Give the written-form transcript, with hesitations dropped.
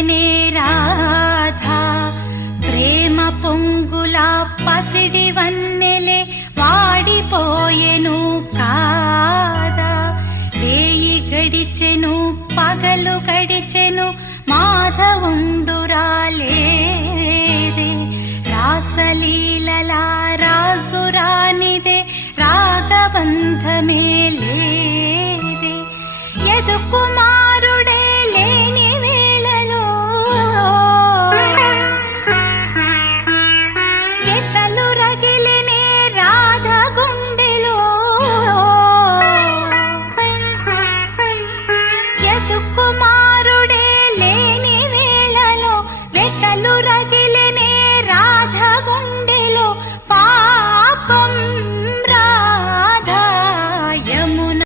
పాడెనే రాధా ప్రేమ పొంగుల పసిడి వన్నెలే వాడిపోయెను కాదా. వేయి గడిచెను పగలు గడిచెను మాధవుండురాలేదే. రాసలీలలా రాజురానిదే రాగబంధమే